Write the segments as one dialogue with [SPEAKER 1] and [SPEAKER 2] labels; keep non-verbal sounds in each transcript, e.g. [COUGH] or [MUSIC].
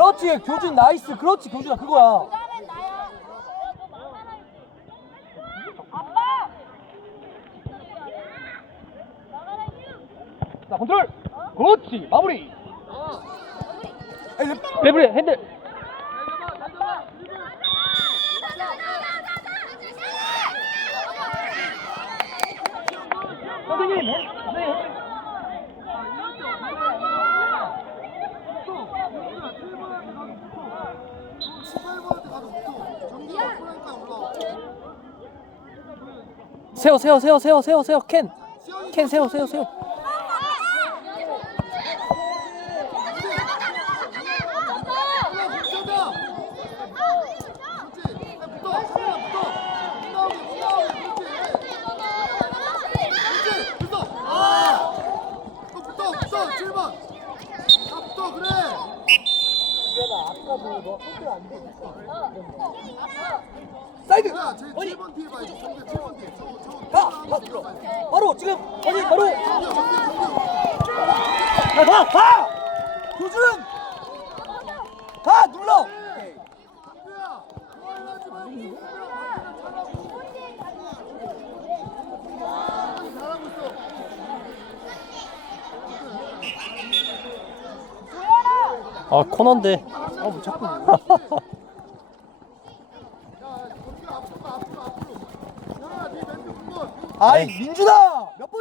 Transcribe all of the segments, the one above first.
[SPEAKER 1] 그렇지 교준 나이스. 그렇지 교준아 그거야. 자 컨트롤. 그렇지 마무리. 레브리 핸들. 선생님 세워 세워 세워 세워 세워 세워 캔캔 세워 세워 세워 사이드 어디 바로 지금 어디 바로
[SPEAKER 2] 정대, 정대, 정대.
[SPEAKER 1] 가! 가! 가! 교준!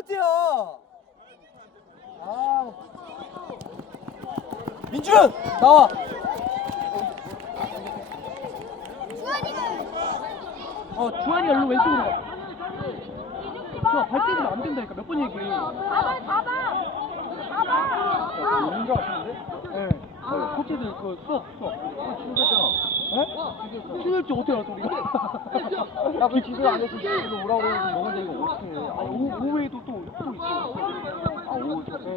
[SPEAKER 2] 있어. 아아
[SPEAKER 1] 민준 나와 어 주한이 얼른 왼쪽으로 가 저발 때리면 안 된다니까 몇 번 얘기해
[SPEAKER 3] 잡아, 잡아. 잡아.
[SPEAKER 1] 있는 거 같은데? 네. 그 코치들 그 수업 수업. 친구잖아. 네? 친 구일지 어떻게 알았어 우리가? 야그 지금 안때 이거 오라고 그러는데 너무 내가 어떻게 해? 아니 오, 오후에도 또, 또 있어. 아 오후 네. 오후 또 있어.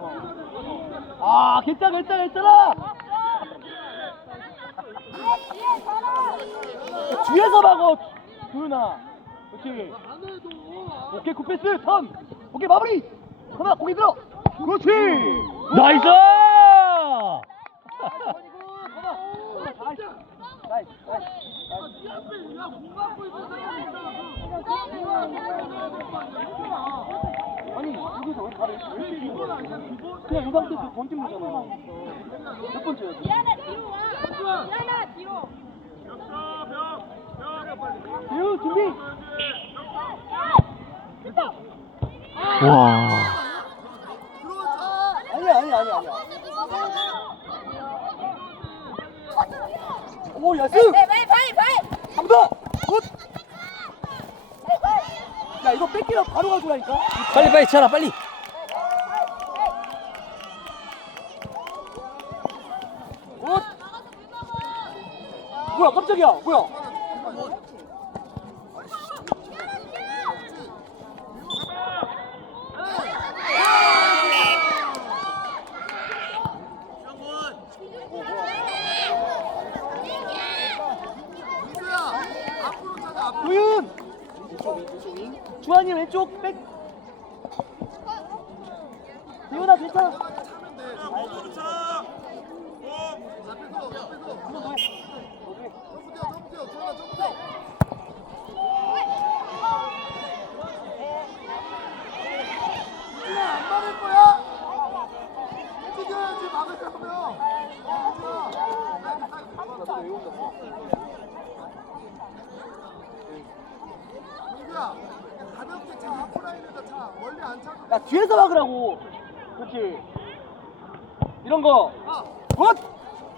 [SPEAKER 1] 어. 아 괜찮아 괜찮아 괜찮아.
[SPEAKER 3] 뒤에.
[SPEAKER 1] 뒤에서 막어 도윤아. 그렇지. 오케이 굿패스 턴. 오케이 마무리. 하나 고기 들어. 그렇지. 나이스. [LAUGHS] 아니 여기서 왜 다리 왜 이렇게 그냥 이 상태에서 던진 거잖아. 몇 번째야?
[SPEAKER 3] 미안해, 뒤로 와. 미안해, 뒤로.
[SPEAKER 1] 대우 준비.
[SPEAKER 4] 와.
[SPEAKER 1] 아니야 아니야 아니야. 오 야스.
[SPEAKER 3] 네, 빨리, 빨리, 빨리.
[SPEAKER 1] 한 번. 굿. 야 이거 뺏기면 바로 가져라니까. 빨리 빨리 차라 빨리. 굿. 뭐야 깜짝이야 뭐야
[SPEAKER 2] 앞으로 찾아, 앞으로.
[SPEAKER 1] 도윤. 주한이 왼쪽 백. 도윤아 괜찮아.
[SPEAKER 2] 차면 돼. 앞에서, 앞에서.
[SPEAKER 1] 한번 더 해.
[SPEAKER 2] 점프 뛰어, 점프 뛰어. 주원아, 점프 뛰어. 민수야, 안 막을 거야? 뛰겨야지, 막을 거면. 민수야, 가볍게 차, 하프라인에다 차. 차도 돼.
[SPEAKER 1] 야 뒤에서 막으라고. 그렇지. 이런 거. 굿.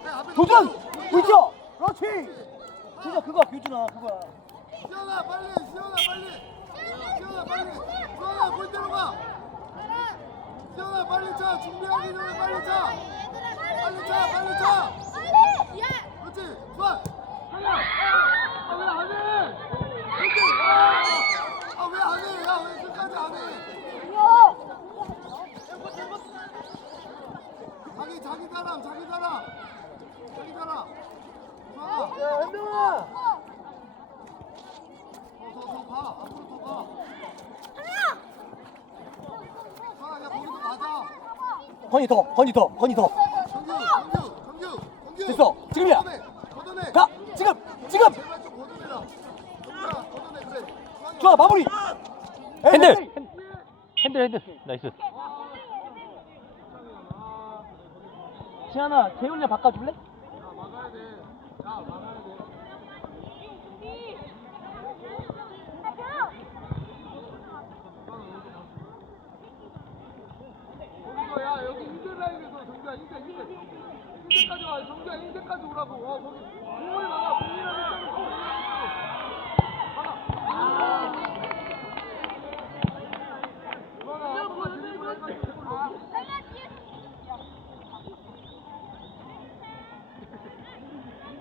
[SPEAKER 2] 네,
[SPEAKER 1] 도전. 그렇죠. 그렇지. 진짜 그거 교준아 그거야.
[SPEAKER 2] 시원아 빨리 시원아 빨리 시원아 빨리 시원아 골대로 가 시원아 빨리 차 준비하기 전에 빨리 차 빨리 차 빨리 차 그렇지 좋아 아왜 안해 아왜 안해 야왜 끝까지 안해 사람 자기 사람 자기 사람
[SPEAKER 1] 야 현명아.
[SPEAKER 2] 어, 더더더가. 앞으로 더가. 하나 야 거기도 맞아
[SPEAKER 1] 건이 더 건이 더 건이 더.
[SPEAKER 2] 정규 정규 정규 정규. 됐어. 지금이야. 걷어내 가. 지금 지금.
[SPEAKER 1] 좋아 마무리.
[SPEAKER 4] 핸들. 핸들 핸들. 나이스.
[SPEAKER 1] 지현아 재훈이랑 바꿔줄래?
[SPEAKER 2] 야, 여기 인대 라인에서 정규야, 인대, 인대. 인대까지 와, 정규야, 인대까지 오라고. 어, 거기 공을 막아, 공이라도 있잖아, 공. 막아. 주원아, 아빠가 드리블 하지 말고 드리블 넣어.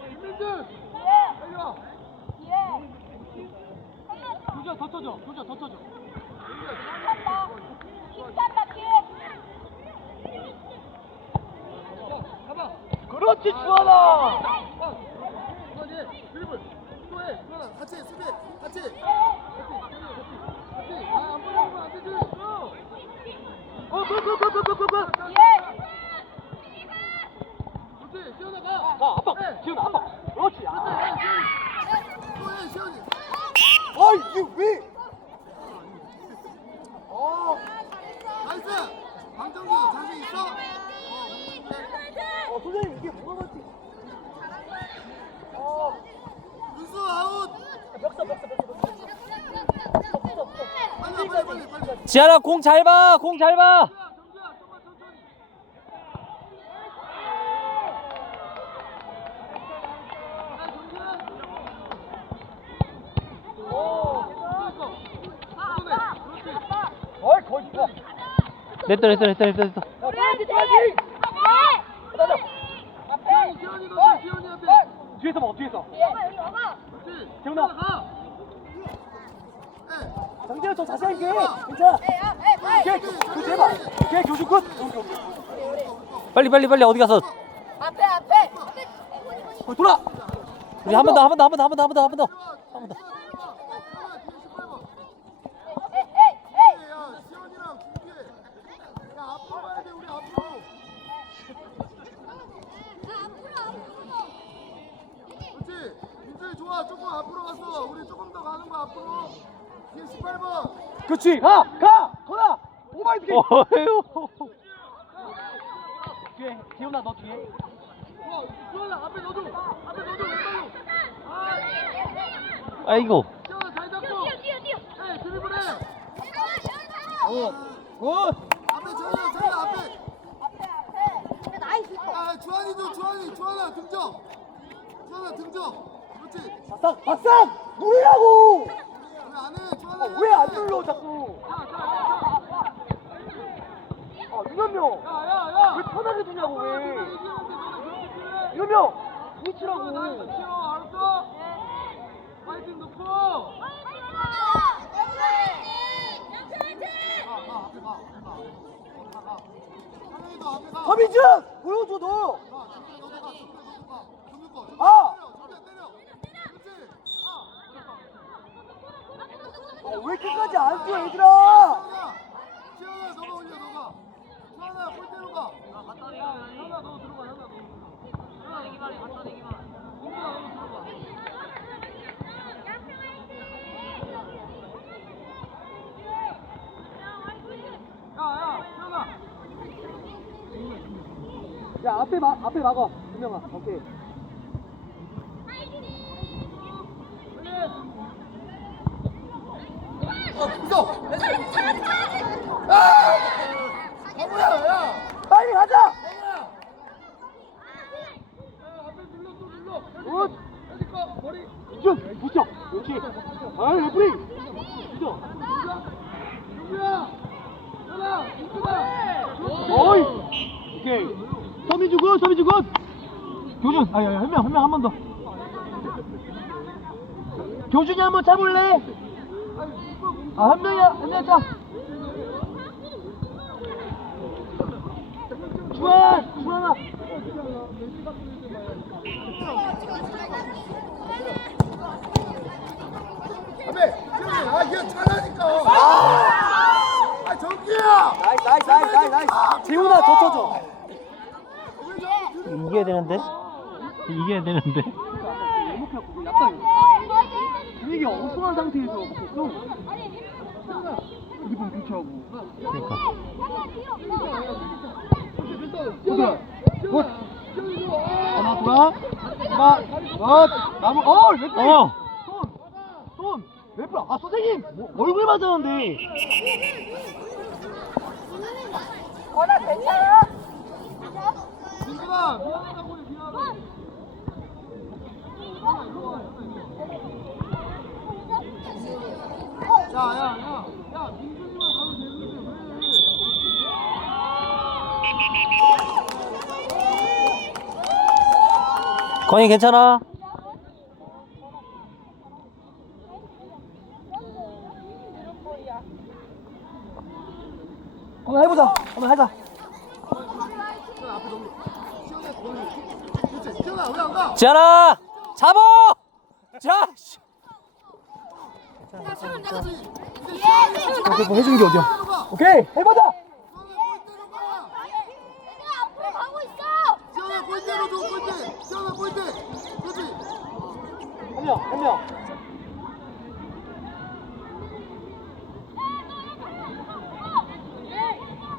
[SPEAKER 2] 김민준! 빨리 와.
[SPEAKER 1] 교주야 더 쳐줘 교주야 더 쳐줘
[SPEAKER 2] 가봐.
[SPEAKER 1] 그렇지 주원아
[SPEAKER 2] 아, 주원이 드리블. 또 해. 주원아, 같이 해, 수비. 같이. 같이. 같이. 아, 안 보내면 안 되지. 어.
[SPEAKER 1] 어그그그그그그
[SPEAKER 2] 그렇지, 시원아 가.
[SPEAKER 1] 가 아빠
[SPEAKER 2] 해.
[SPEAKER 1] 지훈아 아빠 그렇지 아.
[SPEAKER 2] 또 해, 시원이.
[SPEAKER 1] 아 이게 왜 어,
[SPEAKER 2] 나이스. 강정규 자신 있어?
[SPEAKER 1] 어 선생님 이게 뭐가 맞지 어
[SPEAKER 2] 윤수 아웃.
[SPEAKER 1] 멱서 멱서 멱서 멱서
[SPEAKER 2] 빨리 와, 빨리 빨리 빨리.
[SPEAKER 4] 지한아 공잘 봐 공 잘 봐
[SPEAKER 2] 정규야, 좀만 천천히. 아, 정규야. 오, 됐어. 손에. 그렇지.
[SPEAKER 1] 어이 거짓 야
[SPEAKER 4] 됐다 됐다 됐다 됐다 됐다.
[SPEAKER 1] 뒤에서 먹어 뒤에서. 재훈아. 정재현 저 자세히 있게 괜찮아 오케이 교주 해봐 오케이 교주 끝.
[SPEAKER 4] 빨리 빨리 빨리 어디 가서
[SPEAKER 3] 앞에 앞에
[SPEAKER 1] 어, 돌아
[SPEAKER 4] 우리 한 번 더 한 번 더 한 번 더 한 번 더 한
[SPEAKER 2] 번더한번더한번 더.
[SPEAKER 3] 에이 에이
[SPEAKER 2] 야, 시원이랑 준비해. 야, 앞으로 가야 돼, 우리 앞으로. 그렇지. 조금 앞으로 갔어. 우리 조금 더 가는 거 앞으로. 뒤에 18번.
[SPEAKER 1] 그렇지 가 가 거나 오마이드
[SPEAKER 4] 어휴
[SPEAKER 1] 뒤에 재훈아 너 뒤에
[SPEAKER 2] 좋아. 시원아, 앞에 넣어줘. 앞에 넣어줘. 왼발로. 아,
[SPEAKER 4] 아이고
[SPEAKER 2] 시원아, 잘 잡고. 해, 드리블 해.
[SPEAKER 1] 굿굿
[SPEAKER 2] 앞에 정현, 정현 앞에.
[SPEAKER 3] 앞에 나이스
[SPEAKER 2] 아, 주한이도 주한이, 주한아 등정. 주한아 등정.
[SPEAKER 1] 박상 박상 누르라고
[SPEAKER 2] 왜안 해? 주한아.
[SPEAKER 1] 왜 안 눌러 자꾸 아 유현명
[SPEAKER 2] 야, 야, 야.
[SPEAKER 1] 왜 편하게 주냐고 왜
[SPEAKER 2] 얘기하는데 너네 그렇게 필요해?
[SPEAKER 1] 유현명
[SPEAKER 2] 시원아,
[SPEAKER 1] 위치라고
[SPEAKER 2] 나이스 치워. 알았어? 파이팅 넣고. 가, 가, 앞에 가, 앞에 가. 가, 가. 하늘이도 앞에 가.
[SPEAKER 1] 서민준 보여줘 너
[SPEAKER 2] 가, 정규야, 너도 가, 정규야, 너도 가. 정규 거. 정규
[SPEAKER 1] 아!
[SPEAKER 2] 때려, 정규야, 때려. 그렇지.
[SPEAKER 1] 아, 왜 끝까지 안줘 얘들아
[SPEAKER 2] 시원아, 너가 올려, 너가. 시원아, 골대로 가. 현아, 너 들어가, 현아, 너. 현아, 내기만 해, 갖다 해. 공주야, 너도 들어가. 야, 야, 시원아.
[SPEAKER 1] 야 앞에 막 앞에 막아 유명아 오케이
[SPEAKER 2] 어, 무서. 아! 야.
[SPEAKER 1] 빨리 가자. 굿 붙여 그렇지 아 레프리 붙여
[SPEAKER 2] 누구야?
[SPEAKER 1] 어이 오케이 서민주 굿 서민주 굿 교준 아니 한명 한 명 한 번 더 교준이 한번 차볼래 아 한 명이야 한명차 주한 주한아
[SPEAKER 2] 시원이. 아, 얘 잘하니까. 아, 정기야.
[SPEAKER 1] 나이스 나이스 나이스 나이스 나이스 재훈아 더 쳐줘
[SPEAKER 4] 이겨야 되는데 이겨야 되는데
[SPEAKER 1] 약간 분위기 엉뚱한 상태에서 먹
[SPEAKER 4] 그러니까.
[SPEAKER 1] 얘들아, 굿. 하나 돌아. 하나, 굿. 나무, 어, 왜 그래?
[SPEAKER 4] 어!
[SPEAKER 1] 손, 손. 왜 그래? 아, 선생님, 뭐, 얼굴 맞았는데.
[SPEAKER 3] 원아 괜찮아?
[SPEAKER 2] 민준아 미안하다고 해 미안하다고 야 야야야 민준이만 가도 되는데 왜
[SPEAKER 4] 건이 괜찮아?
[SPEAKER 1] 한번 해보자. 한번 하자.
[SPEAKER 4] 지현아! 잡어! 자! 씨.
[SPEAKER 1] 오케이, 뭐 해주는 게 어디야? 오케이, 해보자.
[SPEAKER 3] 앞으로 가고 있어.
[SPEAKER 2] 시원아 골대로 줘 골대 시원아 골대 그렇지
[SPEAKER 1] 한 명, 한 명.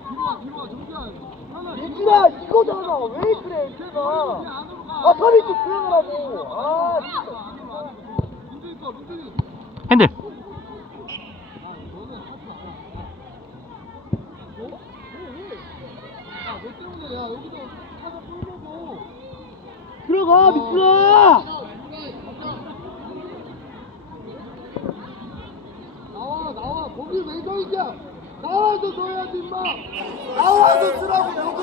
[SPEAKER 2] 뒤로 와 뒤로 와 정수야 시원아
[SPEAKER 1] 민준아, 이거잖아. 왜 그래, 제가. 아, 선이 좀 조용하라고. 아, 진짜.
[SPEAKER 4] 핸들.
[SPEAKER 2] 야너 때문에 야 여기도
[SPEAKER 1] 들어가, 민준아.
[SPEAKER 2] 나와 나와. 거기 왜 서 있냐? 나와서 줘야지 임마. 나와서 쓰라고 여기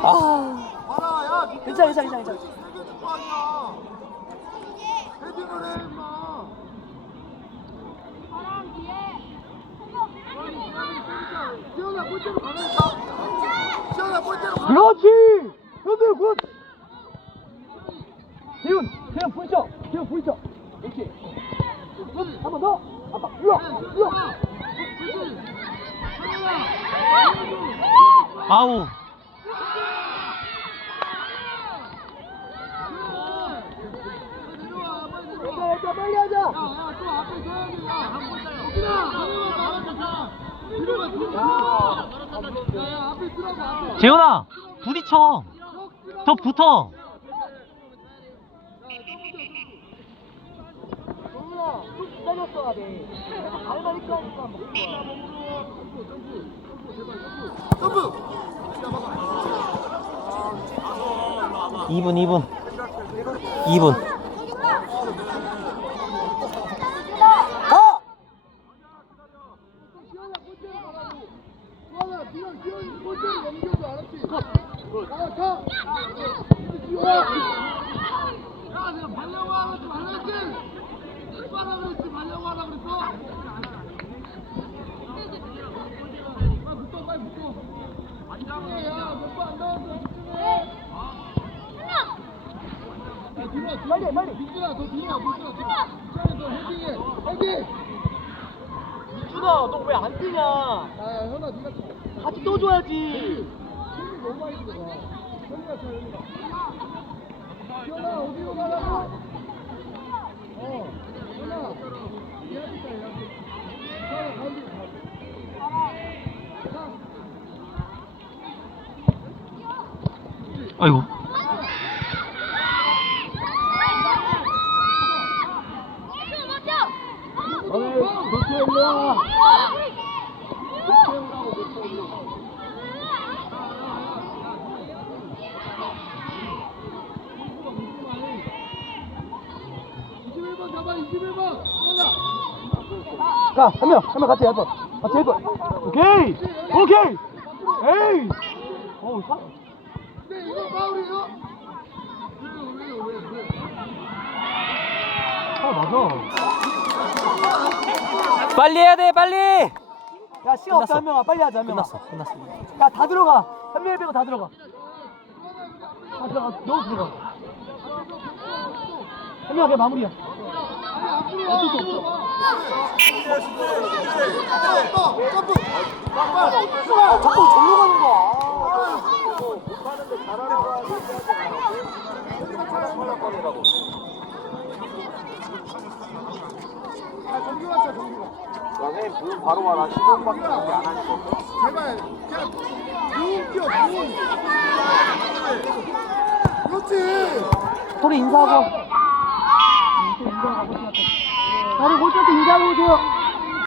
[SPEAKER 4] 아.
[SPEAKER 2] 봐라 야
[SPEAKER 1] 괜찮아, 괜찮아, 괜찮아, 괜찮아.
[SPEAKER 2] 세개 줄거 아니야. 헤딩을 해 임마. 시원아 골
[SPEAKER 1] 그렇지. 현대 굿. 대훈, 대훈 부딪혀. 대훈 부딪혀. 그렇지. 한번 더. 아빠, 일로 와.
[SPEAKER 4] 아우.
[SPEAKER 2] 빨리 내려와
[SPEAKER 1] 얘들아, 얘들아, 빨리 하자.
[SPEAKER 2] 야 야 또 앞에 서야지 야한 골
[SPEAKER 4] 재훈아! 부딪혀! 더 붙어!
[SPEAKER 1] 정민아, 좀 기다렸어야 돼. 내가 발발이 까니까 먹는 거야.
[SPEAKER 2] 점프
[SPEAKER 4] 2분, 2분. 2분.
[SPEAKER 1] 가!
[SPEAKER 2] 시원아 골대로 가라고 시원아 그냥 시원이 골대로 넘겨줘 알았지 가가 야 내가 발려고 하지 말랬지 빨라 그랬지 발려고 하라 그랬어 빨리 붙어 빨리 붙어 야몇번안 나왔어 집중해 야 뒤로 와 뒤로
[SPEAKER 1] 빨리, 빨리.
[SPEAKER 2] 민준아 너와 민준아 시원이 너 헤딩해 헤딩
[SPEAKER 1] 준아, 너 왜 안 뛰냐?
[SPEAKER 2] 야 현아 니가 좀
[SPEAKER 1] 같이 떠줘야지.
[SPEAKER 2] 힘이 너무 많이 들어가. 현이가 쳐, 현이가. 현아, 어디로 가라고? 어, 현아. 이해하니까, 이해하니까. 현아, 가운데 가.
[SPEAKER 4] 아이고.
[SPEAKER 1] 오늘 도쿄 일로 와.
[SPEAKER 2] 이십일 번 잡아, 21번. 현아.
[SPEAKER 1] 가, 한 명, 한명 같이 할 번. 같이 할 번. 오케이, 오케이. 에이. 어우, 사.
[SPEAKER 2] 근데 이거 파울이에요? 왜요, 왜요, 왜, 왜?
[SPEAKER 1] 아, 맞아.
[SPEAKER 4] 빨리 해야 돼, 빨리!
[SPEAKER 1] 야, 시간
[SPEAKER 4] 끝났어.
[SPEAKER 1] 한 명아. 빨리 하자, 한 명아.
[SPEAKER 4] 끝났어, 끝났어.
[SPEAKER 1] 야, 다 들어가. 한명 빼고 다 들어가. 다 들어가. 너 들어가. 한 명아, 그냥 마무리야. 자꾸 절로 가는 거야. 막아내라고.
[SPEAKER 2] 야 정규 왔자 정규
[SPEAKER 1] 야, 선생님, 문 바로 와라. 15분밖에 안 하니까.
[SPEAKER 2] 제발 그냥 무운 뛰어 무운 그렇지
[SPEAKER 1] 소리 인사하고. 인사하고.